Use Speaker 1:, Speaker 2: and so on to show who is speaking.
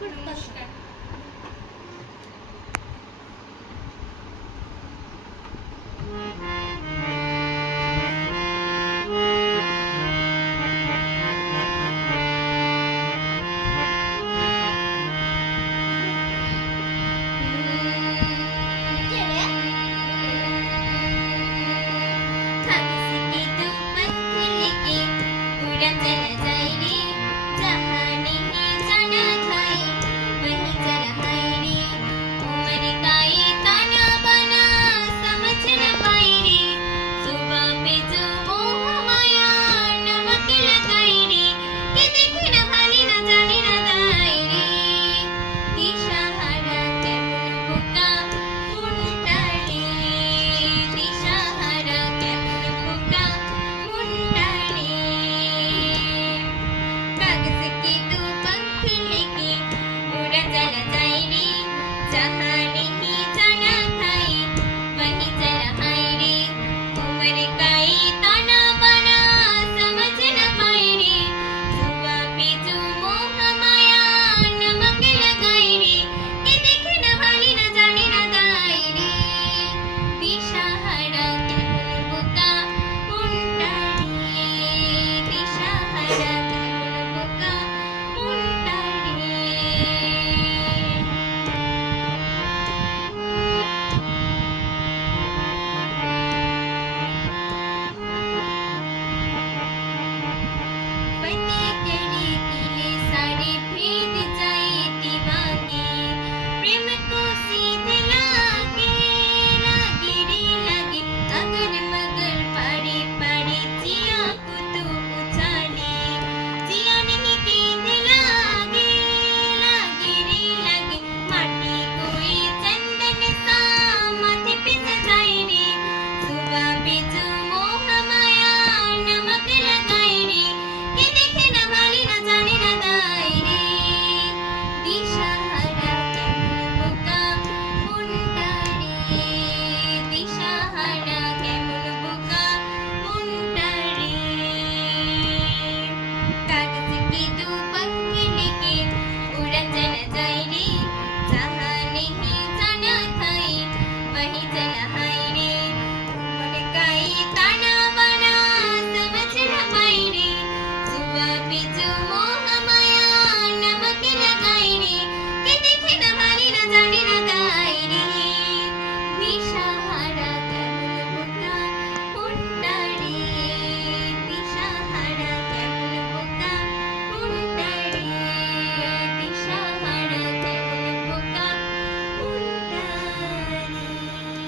Speaker 1: 为什么要